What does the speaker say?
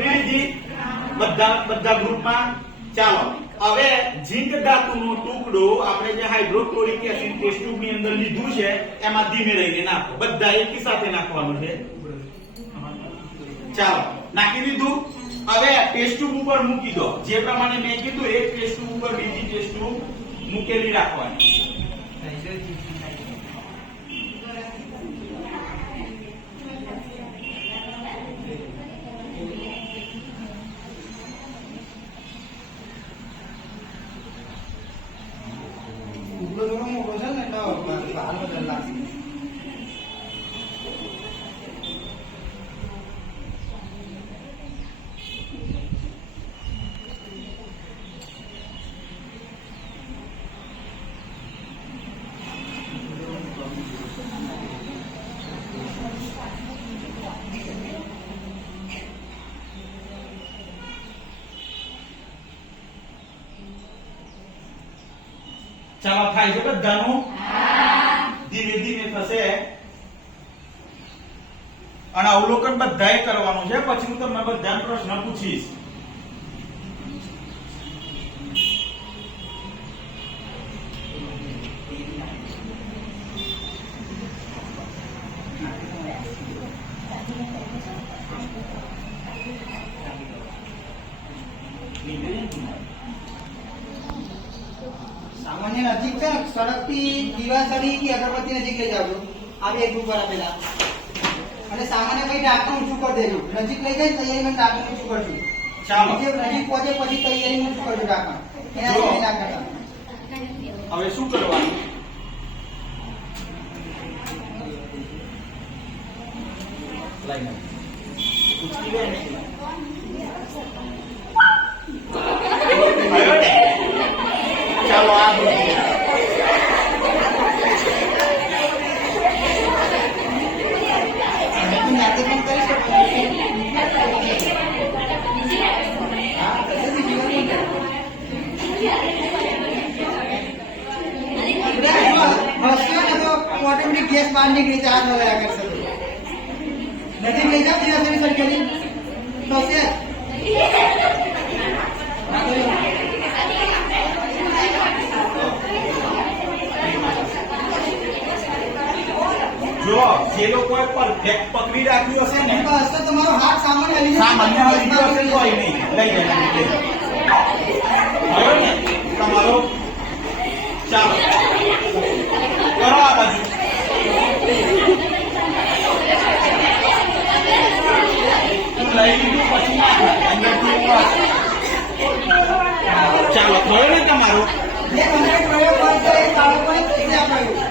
પકડી લીધી બધા ગ્રુપમાં. ચાલો હવે ઝીંક ધાતુનો ટુકડો આપણે જે હાઇડ્રોક્લોરિક એસિડ ટેસ્ટ ટ્યુબ ની અંદર લીધું છે એમાં ધીમે રહીને નાખો. બધા એકી સાથે નાખવાનું છે. ચાલો નાખી દીધું. હવે ટેસ્ટ ટ્યુબ ઉપર મૂકી દો. જે પ્રમાણે મેં કીધું એક ટેસ્ટ ટ્યુબ ઉપર બીજી ટેસ્ટ ટ્યુબ મૂકેલી રાખવાની. ચાલો થાય છે બધાનું? ધીમે ધીમે થશે અને અવલોકન બધાએ કરવાનું છે. પછી હું તમને બધાને પ્રશ્ન પૂછીશ. सामान्य नजीक से सड़कती दिवासળી की अगरबत्ती नजीक ले जाओ. आप एक ग्रुप वाला पहला અને સામાન્ય ભાઈ ઢાંકણ ઊંચું કરી દેજો. નજીક લઈ જાય તૈયારીમાં ઢાંકણ ઊંચું કરજો. ચાલો જે નજીક પહોંચે પછી તૈયારીમાં ઊંચું કરજો ઢાંકણ. એના સિવાય ના કરતા. હવે શું કરવાનું? લાઈન ઉચકી દે ને. ચાલો આ જાતે પણ કરી શકો. ઓટોમેટિક ગેસ બહાર નીકળી ચાર્જ વગેરે કરશે. નજીક લઈ જાઓ દિવાસળી સરખેલી થશે. જો જે લોકોએ પરફેક્ટ પકડી રાખ્યું હશે ને બસ તો તમારો હાથ સામાન્ય હલી જશે. સામાન્ય હલી ગયો હશે તો નહીં લઈ જવાનું. હવે ને તમારો ચાલો કરો આ બાજુ. લઈ લીધું પછી અંદરથી ચાલો થયો ને તમારું? જે તમે પ્રયોગ કરશો એ બાળકોને શીખી આપ્યું.